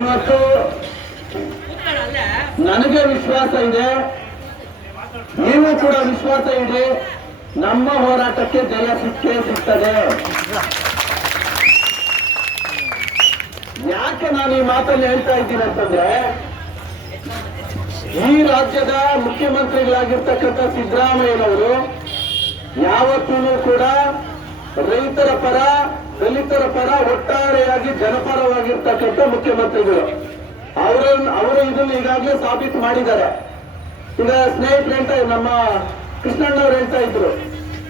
ಮತ್ತು ನನಗೆ ವಿಶ್ವಾಸ ಇದೆ, ನೀವು ಕೂಡ ವಿಶ್ವಾಸ ಇದೆ, ನಮ್ಮ ಹೋರಾಟಕ್ಕೆ ಜಯ ಸಿಕ್ಕೇ ಸಿಗ್ತದೆ. ಯಾಕೆ ನಾನು ಈ ಮಾತನ್ನು ಹೇಳ್ತಾ ಇದ್ದೀನಿ ಅಂತಂದ್ರೆ, ಈ ರಾಜ್ಯದ ಮುಖ್ಯಮಂತ್ರಿಗಳಾಗಿರ್ತಕ್ಕಂಥ ಸಿದ್ದರಾಮಯ್ಯನವರು ಯಾವತ್ತೂ ಕೂಡ ರೈತರ ಪರ, ದಲಿತರ ಪರ, ಒಟ್ಟಾರೆಯಾಗಿ ಜನಪರವಾಗಿರ್ತಕ್ಕಂಥ ಮುಖ್ಯಮಂತ್ರಿಗಳು. ಅವರು ಇದನ್ನು ಈಗಾಗಲೇ ಸಾಬೀತು ಮಾಡಿದ್ದಾರೆ. ಈಗ ಸ್ನೇಹಿತರು ಹೇಳ್ತಾ ನಮ್ಮ ಕೃಷ್ಣಣ್ಣವ್ರು ಹೇಳ್ತಾ ಇದ್ರು,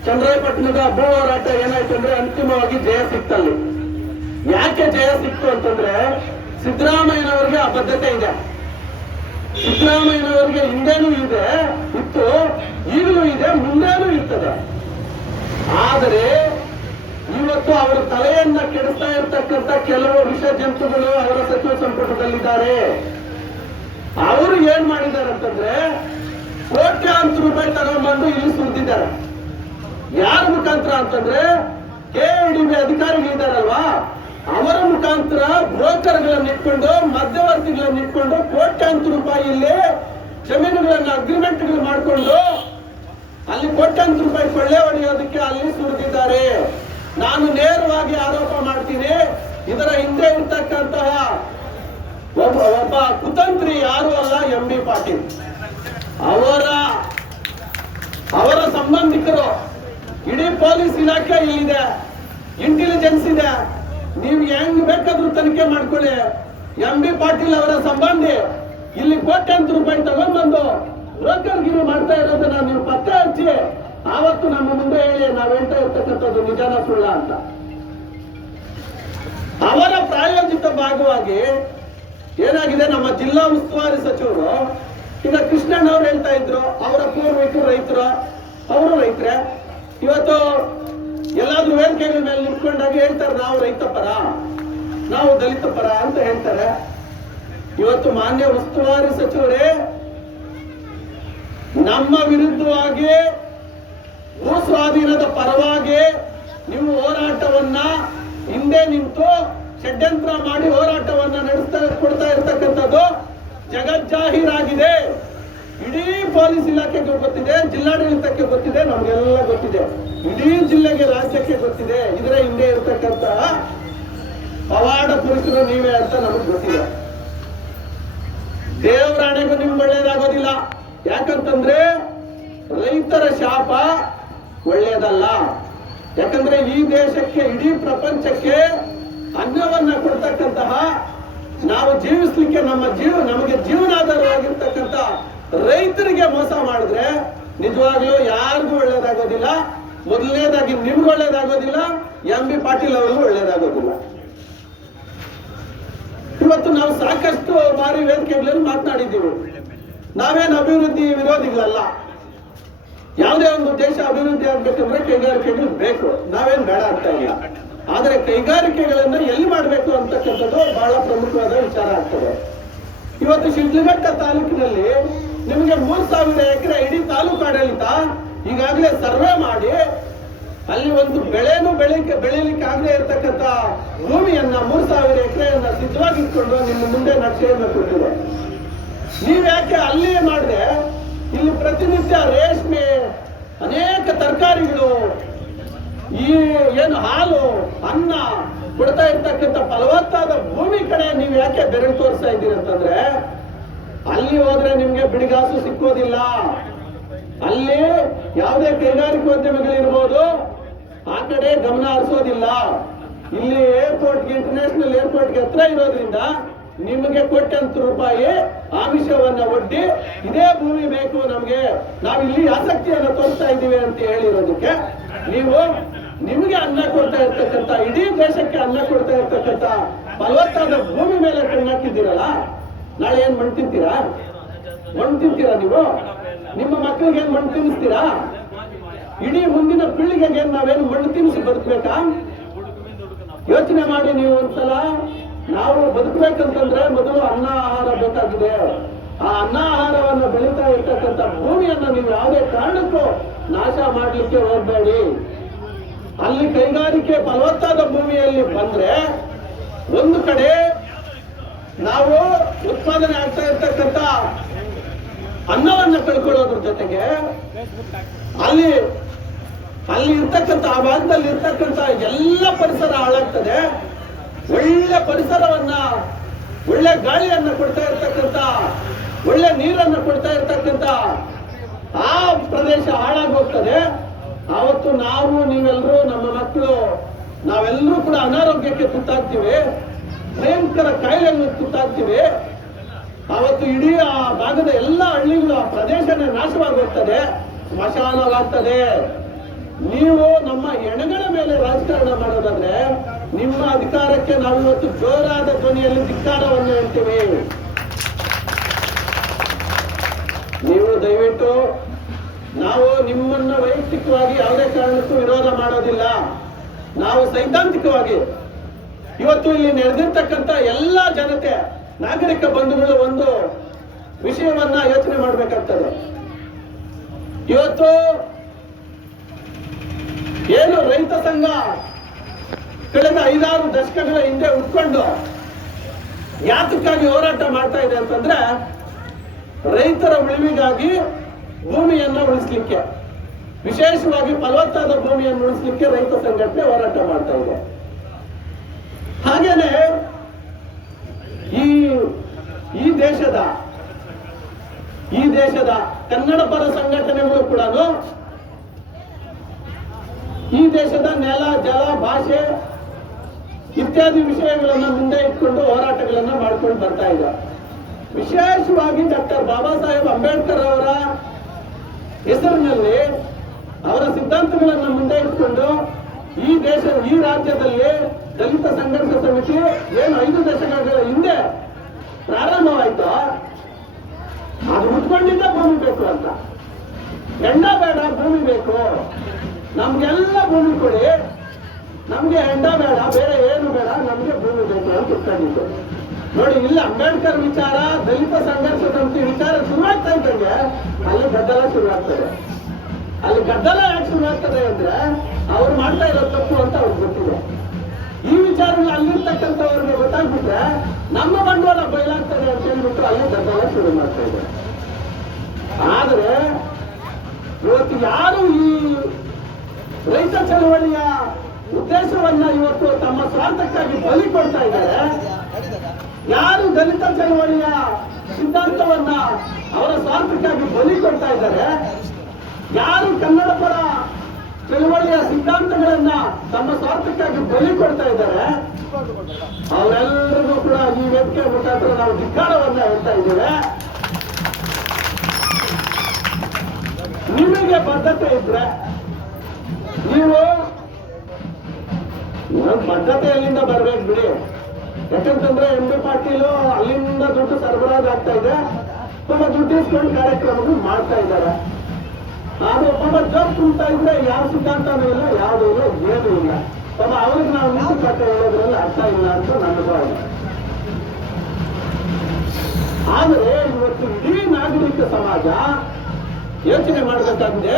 ಚಂದ್ರಾಯಪಟ್ಟಣದ ಭೂ ಹೋರಾಟ ಏನಾಯ್ತು ಅಂದ್ರೆ ಅಂತಿಮವಾಗಿ ಜಯ ಸಿಕ್ತಲ್ಲಿ. ಯಾಕೆ ಜಯ ಸಿಕ್ತು ಅಂತಂದ್ರೆ ಸಿದ್ದರಾಮಯ್ಯನವರಿಗೆ ಆ ಬದ್ಧತೆ ಇದೆ. ಸಿದ್ದರಾಮಯ್ಯನವರಿಗೆ ಹಿಂದೆನೂ ಇತ್ತು, ಈಗಲೂ ಇದೆ, ಮುಂದೇನೂ ಇರ್ತದೆ. ಆದರೆ ಇವತ್ತು ಅವರ ತಲೆಯನ್ನ ಕೆಡಿಸ್ತಾ ಇರತಕ್ಕಂಥ ಕೆಲವು ವಿಷ ಜಂತುಗಳು ಅವರ ಸಚಿವ ಸಂಪುಟದಲ್ಲಿದ್ದಾರೆ. ಅವರು ಏನ್ ಮಾಡಿದ್ದಾರೆ ಅಂತಂದ್ರೆ ಕೋಟ್ಯಾಂತರ ರೂಪಾಯಿ ತಗೊಂಡ್ಬಂದು ಇಲ್ಲಿ ಸುರಿದಿದ್ದಾರೆ. ಯಾರ ಮುಖಾಂತರ ಅಂತಂದ್ರೆ ಕೆಡಿಬಿ ಅಧಿಕಾರಿಗಳಿದ್ದಾರಲ್ವಾ, ಅವರ ಮುಖಾಂತರ ಬ್ರೋಕರ್ಗಳನ್ನು ಇಟ್ಕೊಂಡು, ಮಧ್ಯವರ್ತಿಗಳನ್ನು ಇಟ್ಕೊಂಡು ಕೋಟ್ಯಾಂತರ ರೂಪಾಯಿ ಇಲ್ಲಿ ಜಮೀನುಗಳನ್ನ ಅಗ್ರಿಮೆಂಟ್ಗಳು ಮಾಡಿಕೊಂಡು ಅಲ್ಲಿ ಕೋಟ್ಯಾಂತರ ರೂಪಾಯಿ ಕೊಳ್ಳೆ ಹೊಡೆಯೋದಕ್ಕೆ ಅಲ್ಲಿ ಸುರಿದಿದ್ದಾರೆ. ನಾನು ನೇರವಾಗಿ ಆರೋಪ ಮಾಡ್ತೀನಿ, ಇದರ ಹಿಂದೆ ಇರ್ತಕ್ಕಂತಹ ಒಬ್ಬ ಕುತಂತ್ರಿ ಯಾರು ಅಲ್ಲ, ಎಂ.ಬಿ. ಪಾಟೀಲ್. ಅವರ ಸಂಬಂಧಿಕರು, ಇಡೀ ಪೊಲೀಸ್ ಇಲಾಖೆ ಇಲ್ಲಿದೆ, ಇಂಟೆಲಿಜೆನ್ಸ್ ಇದೆ, ನೀವು ಹೆಂಗ್ ಬೇಕಾದ್ರೂ ತನಿಖೆ ಮಾಡ್ಕೊಳ್ಳಿ. ಎಂ.ಬಿ. ಪಾಟೀಲ್ ಅವರ ಸಂಬಂಧಿ ಇಲ್ಲಿ ಕೋಟ್ಯಾಂತರ ರೂಪಾಯಿ ತಗೊಂಡ್ಬಂದು ಬ್ರೋಕರ್ಗಿರಿ ಮಾಡ್ತಾ ಇರೋದನ್ನ ನೀವು ಪತ್ತೆ ಹಚ್ಚಿ ಆವತ್ತು ನಮ್ಮ ಮುಂದೆ ಹೇಳಿ, ನಾವು ಹೇಳ್ತಾ ಇರ್ತಕ್ಕಂಥದ್ದು ನಿಜಾನ ಸುಳ್ಳ ಅಂತ. ಅವರ ಪ್ರಾಯೋಜಿತ ಭಾಗವಾಗಿ ಏನಾಗಿದೆ, ನಮ್ಮ ಜಿಲ್ಲಾ ಉಸ್ತುವಾರಿ ಸಚಿವರು ಈಗ ಕೃಷ್ಣಣ್ಣ ಅವ್ರು ಹೇಳ್ತಾ ಇದ್ರು, ಅವರ ಪೂರ್ವಿಕರು ರೈತರು, ಅವರು ರೈತರೇ. ಇವತ್ತು ಎಲ್ಲಾದ್ರೂ ವೇದಿಕೆಗಳ ಮೇಲೆ ನಿಂತ್ಕೊಂಡಾಗ ಹೇಳ್ತಾರೆ, ನಾವು ರೈತ ಪರ, ನಾವು ದಲಿತ ಪರ ಅಂತ ಹೇಳ್ತಾರೆ. ಇವತ್ತು ಮಾನ್ಯ ಉಸ್ತುವಾರಿ ಸಚಿವರೇ, ನಮ್ಮ ವಿರುದ್ಧವಾಗಿ ಭೂ ಸ್ವಾಧೀನದ ಪರವಾಗಿ ನೀವು ಹೋರಾಟವನ್ನ ಹಿಂದೆ ನಿಂತು ಷಡ್ಯಂತ್ರ ಮಾಡಿ ಹೋರಾಟವನ್ನ ಕೊಡ್ತಾ ಇರ್ತಕ್ಕಂಥದ್ದು ಜಗಜ್ಜಾಹೀರಾಗಿದೆ. ಇಡೀ ಪೊಲೀಸ್ ಇಲಾಖೆಗೆ ಗೊತ್ತಿದೆ, ಜಿಲ್ಲಾಡಳಿತಕ್ಕೆ ಗೊತ್ತಿದೆ, ನಮ್ಗೆಲ್ಲ ಗೊತ್ತಿದೆ, ಇಡೀ ಜಿಲ್ಲೆಗೆ, ರಾಜ್ಯಕ್ಕೆ ಗೊತ್ತಿದೆ. ಇದರ ಹಿಂದೆ ಇರ್ತಕ್ಕಂಥ ಪವಾಡ ಪುರುಷರು ನೀವೇ ಅಂತ ನಮಗೆ ಗೊತ್ತಿದೆ. ದೇವರಾಣೆಗೂ ನಿಮ್ಗೆ ಒಳ್ಳೇದಾಗೋದಿಲ್ಲ. ಯಾಕಂತಂದ್ರೆ ರೈತರ ಶಾಪ ಒಳ್ಳೆಯದಲ್ಲ. ಯಾಕಂದ್ರೆ ಈ ದೇಶಕ್ಕೆ, ಇಡೀ ಪ್ರಪಂಚಕ್ಕೆ ಅನ್ನವನ್ನ ಕೊಡ್ತಕ್ಕಂತಹ, ನಾವು ಜೀವಿಸ್ಲಿಕ್ಕೆ ನಮಗೆ ಜೀವನಾಧಾರವಾಗಿರ್ತಕ್ಕಂಥ ರೈತರಿಗೆ ಮೋಸ ಮಾಡಿದ್ರೆ ನಿಜವಾಗ್ಲೂ ಯಾರಿಗೂ ಒಳ್ಳೇದಾಗೋದಿಲ್ಲ. ಮೊದಲನೇದಾಗಿ ನಿಮ್ಗೆ ಒಳ್ಳೇದಾಗೋದಿಲ್ಲ, ಎಂ.ಬಿ. ಪಾಟೀಲ್ ಅವ್ರಿಗೂ ಒಳ್ಳೇದಾಗೋದಿಲ್ಲ. ಇವತ್ತು ನಾವು ಸಾಕಷ್ಟು ಬಾರಿ ವೇದಿಕೆಗಳಲ್ಲಿ ಮಾತನಾಡಿದ್ದೀವಿ. ನಾವೇನು ಅಭಿವೃದ್ಧಿ ವಿರೋಧಿಗಳಲ್ಲ. ಯಾವುದೇ ಒಂದು ದೇಶ ಅಭಿವೃದ್ಧಿ ಆಗ್ಬೇಕಂದ್ರೆ ಕೈಗಾರಿಕೆಗಳು ಬೇಕು, ನಾವೇನು ಬೇಡ ಆಗ್ತಾ ಇಲ್ಲ. ಆದರೆ ಕೈಗಾರಿಕೆಗಳನ್ನ ಎಲ್ಲಿ ಮಾಡಬೇಕು ಅಂತಕ್ಕಂಥದ್ದು ಬಹಳ ಪ್ರಮುಖವಾದ ವಿಚಾರ ಆಗ್ತದೆ. ಇವತ್ತು ಶಿಡ್ಲಘಟ್ಟ ತಾಲೂಕಿನಲ್ಲಿ ನಿಮಗೆ 3,000 ಎಕರೆ ಇಡೀ ತಾಲೂಕು ಆಡಳಿತ ಈಗಾಗಲೇ ಸರ್ವೆ ಮಾಡಿ ಅಲ್ಲಿ ಒಂದು ಬೆಳೆನೂ ಬೆಳೀಲಿಕ್ಕೆ ಆಗದೆ ಇರತಕ್ಕಂಥ ಭೂಮಿಯನ್ನ 3,000 ಎಕರೆಯನ್ನ ಸಿದ್ಧವಾಗಿಟ್ಕೊಂಡು ನಿಮ್ಮ ಮುಂದೆ ನಕ್ಷೆಯನ್ನು ಕೊಟ್ಟಿದೆ. ನೀವ್ಯಾಕೆ ಅಲ್ಲಿ ಮಾಡಿದೆ? ಇಲ್ಲಿ ಪ್ರತಿನಿತ್ಯ ರೇಷ್ಮೆ, ಅನೇಕ ತರಕಾರಿಗಳು, ಈ ಏನು ಹಾಲು, ಅನ್ನ ಕೊಡ್ತಾ ಇರ್ತಕ್ಕಂಥ ಫಲವತ್ತಾದ ಭೂಮಿ ಕಡೆ ನೀವು ಯಾಕೆ ಬೆರಳು ತೋರಿಸ್ತಾ ಇದ್ದೀರಿ ಅಂತಂದ್ರೆ, ಅಲ್ಲಿ ಹೋದ್ರೆ ನಿಮ್ಗೆ ಬಿಡಿಗಾಸು ಸಿಕ್ಕೋದಿಲ್ಲ. ಅಲ್ಲಿ ಯಾವುದೇ ಕೈಗಾರಿಕೋದ್ಯಮಿಗಳಿರ್ಬೋದು, ಆ ಕಡೆ ಗಮನ ಹರಿಸೋದಿಲ್ಲ. ಇಲ್ಲಿ ಏರ್ಪೋರ್ಟ್ಗೆ, ಇಂಟರ್ನ್ಯಾಷನಲ್ ಏರ್ಪೋರ್ಟ್ಗೆ ಹತ್ರ ಇರೋದ್ರಿಂದ ನಿಮಗೆ ಕೋಟ್ಯಾಂತರ ರೂಪಾಯಿ ಆಮಿಷವನ್ನ ಒಡ್ಡಿ ಇದೇ ಭೂಮಿ ಬೇಕು ನಮ್ಗೆ, ನಾವು ಇಲ್ಲಿ ಆಸಕ್ತಿಯನ್ನ ತೋರಿಸ್ತಾ ಇದ್ದೀವಿ ಅಂತ ಹೇಳಿರೋದಕ್ಕೆ ನಿಮಗೆ ಅನ್ನ ಕೊಡ್ತಾ ಇರ್ತಕ್ಕಂಥ, ಇಡೀ ದೇಶಕ್ಕೆ ಅನ್ನ ಕೊಡ್ತಾ ಇರ್ತಕ್ಕಂಥ ಫಲವತ್ತಾದ ಭೂಮಿ ಮೇಲೆ ಕಣ್ಣಾಕಿದ್ದೀರಲ್ಲ, ನಾಳೆ ಏನ್ ಮಣ್ಣು ತಿಂತೀರಾ? ಮಣ್ಣು ತಿಂತೀರಾ ನೀವು? ನಿಮ್ಮ ಮಕ್ಕಳಿಗೆ ಏನ್ ಮಣ್ಣು ತಿನ್ನಿಸ್ತೀರಾ? ಇಡೀ ಮುಂದಿನ ಪೀಳಿಗೆಗೆ ನಾವೇನು ಮಣ್ಣು ತಿನ್ನಿಸಿ ಬದುಕಬೇಕಾ? ಯೋಚನೆ ಮಾಡಿ ನೀವು ಒಂದ್ಸಲ. ನಾವು ಬದುಕಬೇಕಂತಂದ್ರೆ ಮೊದಲು ಅನ್ನ ಆಹಾರ ಬೇಕಾಗಿದೆ. ಆ ಅನ್ನ ಆಹಾರವನ್ನು ಬೆಳೀತಾ ಇರ್ತಕ್ಕಂಥ ಭೂಮಿಯನ್ನ ನೀವು ಯಾವುದೇ ಕಾರಣಕ್ಕೂ ನಾಶ ಮಾಡಲಿಕ್ಕೆ ಹೋಗಬೇಡಿ. ಅಲ್ಲಿ ಕೈಗಾರಿಕೆ ಫಲವತ್ತಾದ ಭೂಮಿಯಲ್ಲಿ ಬಂದ್ರೆ ಒಂದು ಕಡೆ ನಾವು ಉತ್ಪಾದನೆ ಆಗ್ತಾ ಇರ್ತಕ್ಕಂಥ ಅನ್ನವನ್ನ ಕಳ್ಕೊಳ್ಳೋದ್ರ ಜೊತೆಗೆ ಅಲ್ಲಿ ಇರ್ತಕ್ಕಂಥ ಆ ಭಾಗದಲ್ಲಿ ಇರ್ತಕ್ಕಂಥ ಎಲ್ಲ ಪರಿಸರ ಹಾಳಾಗ್ತದೆ. ಒಳ್ಳೆ ಪರಿಸರವನ್ನ, ಒಳ್ಳೆ ಗಾಳಿಯನ್ನ ಕೊಡ್ತಾ ಇರ್ತಕ್ಕಂಥ, ಒಳ್ಳೆ ನೀರನ್ನು ಕೊಡ್ತಾ ಇರ್ತಕ್ಕಂಥ ಆ ಪ್ರದೇಶ ಹಾಳಾಗಿ ಹೋಗ್ತದೆ. ಆವತ್ತು ನಾವು, ನೀವೆಲ್ಲರೂ, ನಮ್ಮ ಮಕ್ಕಳು, ನಾವೆಲ್ಲರೂ ಕೂಡ ಅನಾರೋಗ್ಯಕ್ಕೆ ತುತ್ತಾಗ್ತೀವಿ, ಭಯಂಕರ ಕಾಯಿಲೆಗೆ ತುತ್ತಾಗ್ತೀವಿ. ಆವತ್ತು ಇಡೀ ಆ ಭಾಗದ ಎಲ್ಲ ಹಳ್ಳಿಗಳು, ಆ ಪ್ರದೇಶನೇ ನಾಶವಾಗಿ ಹೋಗ್ತದೆ, ಸ್ಮಶಾನವಾಗ್ತದೆ. ನೀವು ನಮ್ಮ ಎಣಗಳ ಮೇಲೆ ರಾಜಕಾರಣ ಮಾಡೋದಾದ್ರೆ ನಿಮ್ಮ ಅಧಿಕಾರಕ್ಕೆ ನಾವು ಇವತ್ತು ಜೋರಾದ ಧ್ವನಿಯಲ್ಲಿ ಧಿಕ್ಕಾರವನ್ನು ಹೇಳ್ತೀವಿ. ನೀವು ದಯವಿಟ್ಟು, ನಾವು ನಿಮ್ಮನ್ನ ವೈಯಕ್ತಿಕವಾಗಿ ಯಾವುದೇ ಕಾರಣಕ್ಕೂ ವಿರೋಧ ಮಾಡೋದಿಲ್ಲ. ನಾವು ಸೈದ್ಧಾಂತಿಕವಾಗಿ ಇವತ್ತು ಇಲ್ಲಿ ನಡೆದಿರ್ತಕ್ಕಂಥ ಎಲ್ಲ ಜನತೆ, ನಾಗರಿಕ ಬಂಧುಗಳು ಒಂದು ವಿಷಯವನ್ನ ಯೋಚನೆ ಮಾಡಬೇಕಾಗ್ತದೆ. ಇವತ್ತು ಏನು ರೈತ ಸಂಘ ಕಳೆದ 5-6 ದಶಕಗಳ ಹಿಂದೆ ಉಟ್ಕೊಂಡು ಯಾತಕ್ಕಾಗಿ ಹೋರಾಟ ಮಾಡ್ತಾ ಇದೆ ಅಂತಂದ್ರೆ, ರೈತರ ಉಳಿವಿಗಾಗಿ, ಭೂಮಿಯನ್ನ ಉಳಿಸ್ಲಿಕ್ಕೆ, ವಿಶೇಷವಾಗಿ ಫಲವತ್ತಾದ ಭೂಮಿಯನ್ನು ಉಳಿಸ್ಲಿಕ್ಕೆ ರೈತ ಸಂಘಟನೆ ಹೋರಾಟ ಮಾಡ್ತಾ ಇದೆ. ಹಾಗೇನೆ ಈ ದೇಶದ ಕನ್ನಡ ಪರ ಸಂಘಟನೆಗಳು ಕೂಡ ಈ ದೇಶದ ನೆಲ, ಜಲ, ಭಾಷೆ ಇತ್ಯಾದಿ ವಿಷಯಗಳನ್ನು ಮುಂದೆ ಇಟ್ಕೊಂಡು ಹೋರಾಟಗಳನ್ನ ಮಾಡ್ಕೊಂಡು ಬರ್ತಾ ಇದೆ. ವಿಶೇಷವಾಗಿ ಡಾಕ್ಟರ್ ಬಾಬಾ ಸಾಹೇಬ್ ಅಂಬೇಡ್ಕರ್ ಅವರ ಹೆಸರಿನಲ್ಲಿ, ಅವರ ಸಿದ್ಧಾಂತಗಳನ್ನು ಮುಂದೆ ಇಟ್ಕೊಂಡು ಈ ರಾಜ್ಯದಲ್ಲಿ ದಲಿತ ಸಂಘರ್ಷ ಸಮಿತಿ ಏನು 5 ದಶಕಗಳ ಹಿಂದೆ ಪ್ರಾರಂಭವಾಯ್ತು, ಅದು ಉಟ್ಕೊಂಡಿದ್ದ ಭೂಮಿ ಬೇಕು ಅಂತ. ಹೆಂಡ ಬೇಡ, ಭೂಮಿ ಬೇಕು, ನಮ್ಗೆಲ್ಲ ಭೂಮಿ ಕೊಡಿ, ನಮ್ಗೆ ಹೆಂಡ ಬೇಡ, ಬೇರೆ ಏನು ಬೇಡ, ನಮ್ಗೆ ಭೂಮಿ ಬೇಕು ಅಂತ ಉಟ್ಕೊಂಡಿದ್ದು. ನೋಡಿ, ಇಲ್ಲ ಅಂಬೇಡ್ಕರ್ ವಿಚಾರ, ದಲಿತ ಸಂಘರ್ಷ ಸಮಿತಿ ವಿಚಾರ ಶುರುವಾಗ್ತಾ ಇದ್ದಂಗೆ ಅಲ್ಲಿ ಗದ್ದಲ ಶುರುವಾಗ್ತದೆ. ಅಲ್ಲಿ ಗದ್ದಲ ಯಾಕೆ ಶುರುವಾಗ್ತದೆ ಅಂದ್ರೆ, ಅವ್ರು ಮಾಡ್ತಾ ಇರೋ ತಪ್ಪು ಅಂತ ಅವ್ರಿಗೆ ಗೊತ್ತಿದೆ. ಈ ವಿಚಾರಗಳು ಅಲ್ಲಿರ್ತಕ್ಕಂಥವ್ರಿಗೆ ಗೊತ್ತಾಗ್ಬಿಟ್ರೆ ನಮ್ಮ ಬಂಡವಾಳ ಬಯಲಾಗ್ತದೆ ಅಂತ ಹೇಳ್ಬಿಟ್ಟು ಅಲ್ಲಿ ಗದ್ದಲ ಶುರು ಮಾಡ್ತಾ ಇದ್ದಾರೆ. ಆದ್ರೆ ಇವತ್ತು ಯಾರು ಈ ರೈತ ಚಳವಳಿಯ ಉದ್ದೇಶವನ್ನ ಇವತ್ತು ತಮ್ಮ ಸ್ವಾರ್ಥಕ್ಕಾಗಿ ಬಲಿ ಕೊಡ್ತಾ ಇದ್ದಾರೆ, ಯಾರು ದಲಿತ ಚಳವಳಿಯ ಸಿದ್ಧಾಂತವನ್ನ ಅವರ ಸ್ವಾರ್ಥಕ್ಕಾಗಿ ಬಲಿ ಕೊಡ್ತಾ ಇದ್ದಾರೆ, ಯಾರು ಕನ್ನಡ ಪರ ಚಳವಳಿಯ ಸಿದ್ಧಾಂತಗಳನ್ನ ತಮ್ಮ ಸ್ವಾರ್ಥಕ್ಕಾಗಿ ಬಲಿ ಕೊಡ್ತಾ ಇದ್ದಾರೆ, ಅವರೆಲ್ಲರಿಗೂ ಕೂಡ ಈ ವೇದಿಕೆ ಮುಖಾಂತರ ನಾವು ಧಿಕ್ಕಾರವನ್ನ ಹೇಳ್ತಾ ಇದ್ದೇವೆ. ನಿಮಗೆ ಬದ್ಧತೆ ಇದ್ರೆ ನೀವು ಬದ್ಧತೆ ಅಲ್ಲಿಂದ ಬರ್ಬೇಕು ಬಿಡಿ. ಯಾಕಂತಂದ್ರೆ ಎಂ ಬಿ ಪಾಟೀಲು ಅಲ್ಲಿಂದ ದುಡ್ಡು ಸರಬರಾಜು ಆಗ್ತಾ ಇದೆ, ತುಂಬಾ ದುಡ್ಡು ಇಸ್ಕೊಂಡು ಕಾರ್ಯಕ್ರಮಗಳು ಮಾಡ್ತಾ ಇದ್ದಾರೆ. ಅದು ಒಬ್ಬ ಜೋಕ್ ತುಂಬ್ತಾ ಇದ್ರೆ ಯಾವ ಸಿದ್ಧಾಂತನೂ ಇಲ್ಲ, ಯಾವುದೂ ಇಲ್ಲ, ಏನೂ ಇಲ್ಲ. ಪಾಪ ಅವ್ರಿಗೆ ನಾವು ನೀತಿ ಕಟ್ಟ ಹೇಳೋದ್ರಲ್ಲಿ ಅರ್ಥ ಇಲ್ಲ ಅಂತ ನನ್ನ ಭಾವನೆ. ಆದರೆ ಇವತ್ತು ಇಡೀ ನಾಗರಿಕ ಸಮಾಜ ಯೋಚನೆ ಮಾಡಬೇಕಾಗಿದೆ.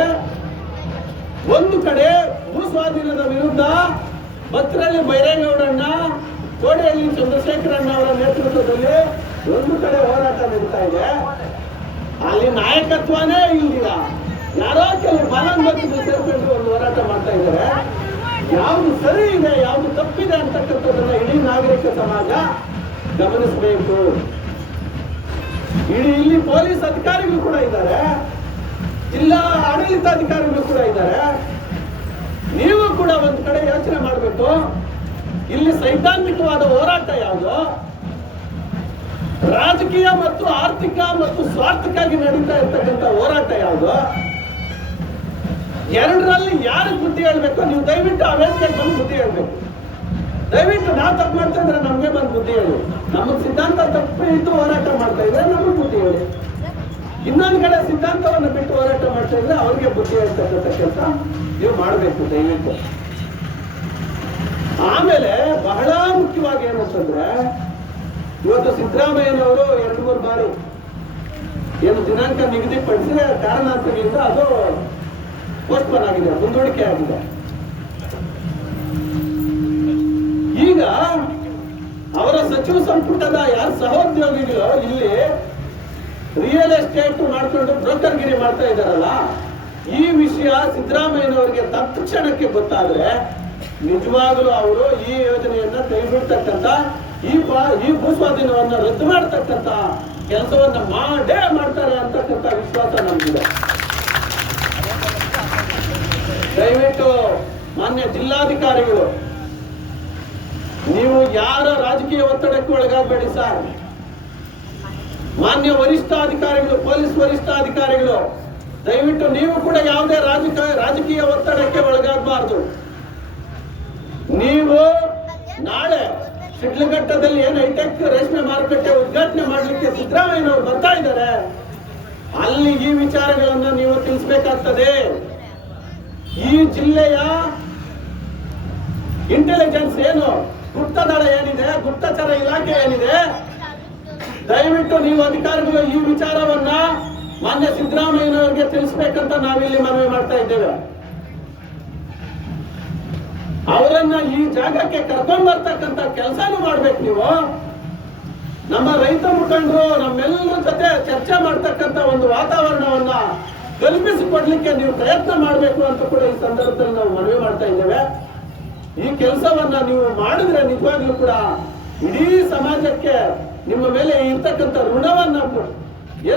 ಒಂದು ಕಡೆ ಭೂ ಸ್ವಾಧೀನದ ವಿರುದ್ಧ ಭದ್ರಳ್ಳಿ ಬೈರೇಗೌಡಣ್ಣ, ಕೋಡಿಹಳ್ಳಿ ಚಂದ್ರಶೇಖರಣ್ಣ ಅವರ ನೇತೃತ್ವದಲ್ಲಿ ಒಂದು ಕಡೆ ಹೋರಾಟ ನಡೀತಾ ಇದೆ. ಅಲ್ಲಿ ನಾಯಕತ್ವನೇ ಇಲ್ಲಿಲ್ಲ, ಯಾರೋ ಕೆಲವು ಫಲಾನುಭವಿಗಳು ಸೇರ್ಕೊಂಡು ಒಂದು ಹೋರಾಟ ಮಾಡ್ತಾ ಇದ್ದಾರೆ. ಯಾವುದು ಸರಿ ಇದೆ, ಯಾವುದು ತಪ್ಪಿದೆ ಅಂತಕ್ಕಂಥದ್ದನ್ನ ಇಡೀ ನಾಗರಿಕ ಸಮಾಜ ಗಮನಿಸಬೇಕು. ಇಲ್ಲಿ ಪೊಲೀಸ್ ಅಧಿಕಾರಿಗಳು ಕೂಡ ಇದ್ದಾರೆ, ಜಿಲ್ಲಾ ಆಡಳಿತಾಧಿಕಾರಿಗಳು ಕೂಡ ಇದ್ದಾರೆ. ನೀವು ಕೂಡ ಒಂದು ಕಡೆ ಯೋಚನೆ ಮಾಡಬೇಕು, ಇಲ್ಲಿ ಸೈದ್ಧಾಂತಿಕವಾದ ಹೋರಾಟ ಯಾವುದು, ರಾಜಕೀಯ ಮತ್ತು ಆರ್ಥಿಕ ಮತ್ತು ಸ್ವಾರ್ಥಕ್ಕಾಗಿ ನಡೀತಾ ಇರ್ತಕ್ಕಂಥ ಹೋರಾಟ ಯಾವುದು, ಎರಡರಲ್ಲಿ ಯಾರಿಗೆ ಬುದ್ಧಿ ಹೇಳ್ಬೇಕು? ನೀವು ದಯವಿಟ್ಟು ಆ ವೇದಿಕೆಗೆ ಬಂದು ಬುದ್ಧಿ ಹೇಳ್ಬೇಕು. ದಯವಿಟ್ಟು ನಾವು ತಪ್ಪು ಮಾಡ್ತಾ ಇದ್ರೆ ನಮ್ಗೆ ಬಂದು ಬುದ್ಧಿ ಹೇಳಿ. ನಮ್ಮ ಸಿದ್ಧಾಂತ ತಪ್ಪು ಇದ್ದು ಹೋರಾಟ ಮಾಡ್ತಾ ಇದ್ರೆ ನಮಗೆ ಬುದ್ಧಿ ಹೇಳಿ. ಇನ್ನೊಂದು ಕಡೆ ಸಿದ್ಧಾಂತವನ್ನು ಬಿಟ್ಟು ಹೋರಾಟ ಮಾಡ್ತಾ ಇದ್ರೆ ಅವ್ರಿಗೆ ಬುದ್ಧಿ ಹೇಳ್ತಕ್ಕಂಥ ಕೆಲಸ ನೀವು ಮಾಡಬೇಕು ದಯವಿಟ್ಟು. ಆಮೇಲೆ ಬಹಳ ಮುಖ್ಯವಾಗಿ ಏನು ಅಂತಂದ್ರೆ, ಇವತ್ತು ಸಿದ್ದರಾಮಯ್ಯನವರು 2-3 ಬಾರಿ ಏನು ದಿನಾಂಕ ನಿಗದಿಪಡಿಸಿ ಕಾರಣಾಂತರದಿಂದ ಅದು ಪೋಸ್ಟ್ಪೋನ್ ಆಗಿದೆ, ಮುಂದೂಡಿಕೆ ಆಗಿದೆ. ಈಗ ಅವರ ಸಚಿವ ಸಂಪುಟದ ಯಾರು ಸಹೋದ್ಯೋಗಿಗಳು ಇಲ್ಲಿ ರಿಯಲ್ ಎಸ್ಟೇಟ್ ಮಾಡ್ಕೊಂಡು ಬ್ರೋಕರ್ಗಿರಿ ಮಾಡ್ತಾ ಇದ್ದಾರಲ್ಲ, ಈ ವಿಷಯ ಸಿದ್ದರಾಮಯ್ಯನವರಿಗೆ ತತ್ಕ್ಷಣಕ್ಕೆ ಗೊತ್ತಾದ್ರೆ ನಿಜವಾಗಲೂ ಅವರು ಈ ಯೋಜನೆಯನ್ನ ಕೈಬಿಡ್ತಕ್ಕಂಥ ಈ ಭೂಸ್ವಾಧೀನವನ್ನ ರದ್ದು ಮಾಡತಕ್ಕಂಥ ಕೆಲಸವನ್ನ ಮಾಡ್ತಾರೆ ಅಂತಕ್ಕಂಥ ವಿಶ್ವಾಸ ನಮಗಿದೆ. ದಯವಿಟ್ಟು ಮಾನ್ಯ ಜಿಲ್ಲಾಧಿಕಾರಿಗಳು, ನೀವು ಯಾರ ರಾಜಕೀಯ ಒತ್ತಡಕ್ಕೆ ಒಳಗಾಗಬೇಡಿ ಸರ್. ಮಾನ್ಯ ವರಿಷ್ಠಾಧಿಕಾರಿಗಳು, ಪೊಲೀಸ್ ವರಿಷ್ಠಾಧಿಕಾರಿಗಳು, ದಯವಿಟ್ಟು ನೀವು ಕೂಡ ಯಾವುದೇ ರಾಜಕೀಯ ಒತ್ತಡಕ್ಕೆ ಒಳಗಾಗಬಾರ್ದು. ನೀವು ನಾಳೆ ಶಿಡ್ಲಘಟ್ಟದಲ್ಲಿ ಏನು ಹೈಟೆಕ್ ರೇಷ್ಮೆ ಮಾರುಕಟ್ಟೆ ಉದ್ಘಾಟನೆ ಮಾಡಲಿಕ್ಕೆ ಸಿದ್ದರಾಮಯ್ಯನವರು ಬರ್ತಾ ಇದ್ದಾರೆ, ಅಲ್ಲಿ ಈ ವಿಚಾರಗಳನ್ನ ನೀವು ತಿಳಿಸಬೇಕಾಗ್ತದೆ. ಈ ಜಿಲ್ಲೆಯ ಇಂಟೆಲಿಜೆನ್ಸ್ ಏನು, ಗುಪ್ತದಳ ಏನಿದೆ, ಗುಪ್ತಚರ ಇಲಾಖೆ ಏನಿದೆ, ದಯವಿಟ್ಟು ನೀವು ಅಧಿಕಾರಿಗಳು ಈ ವಿಚಾರವನ್ನ ಮಾನ್ಯ ಸಿದ್ದರಾಮಯ್ಯನವರಿಗೆ ತಿಳಿಸ್ಬೇಕಂತ ನಾವಿಲ್ಲಿ ಮನವಿ ಮಾಡ್ತಾ ಇದ್ದೇವೆ. ಅವರನ್ನ ಈ ಜಾಗಕ್ಕೆ ಕರ್ಕೊಂಡ್ ಬರ್ತಕ್ಕಂಥ ಕೆಲಸನೂ ಮಾಡ್ಬೇಕು. ನೀವು ನಮ್ಮ ರೈತ ಮುಖಂಡರು ನಮ್ಮೆಲ್ಲರ ಜೊತೆ ಚರ್ಚೆ ಮಾಡ್ತಕ್ಕಂಥ ಒಂದು ವಾತಾವರಣವನ್ನ ಕಲ್ಪಿಸಿಕೊಡ್ಲಿಕ್ಕೆ ನೀವು ಪ್ರಯತ್ನ ಮಾಡಬೇಕು ಅಂತ ಕೂಡ ಈ ಸಂದರ್ಭದಲ್ಲಿ ನಾವು ಮನವಿ ಮಾಡ್ತಾ ಇದ್ದೇವೆ. ಈ ಕೆಲಸವನ್ನ ನೀವು ಮಾಡಿದ್ರೆ ನಿಜವಾಗ್ಲೂ ಕೂಡ ಇಡೀ ಸಮಾಜಕ್ಕೆ ನಿಮ್ಮ ಮೇಲೆ ಇರ್ತಕ್ಕಂಥ ಋಣವನ್ನ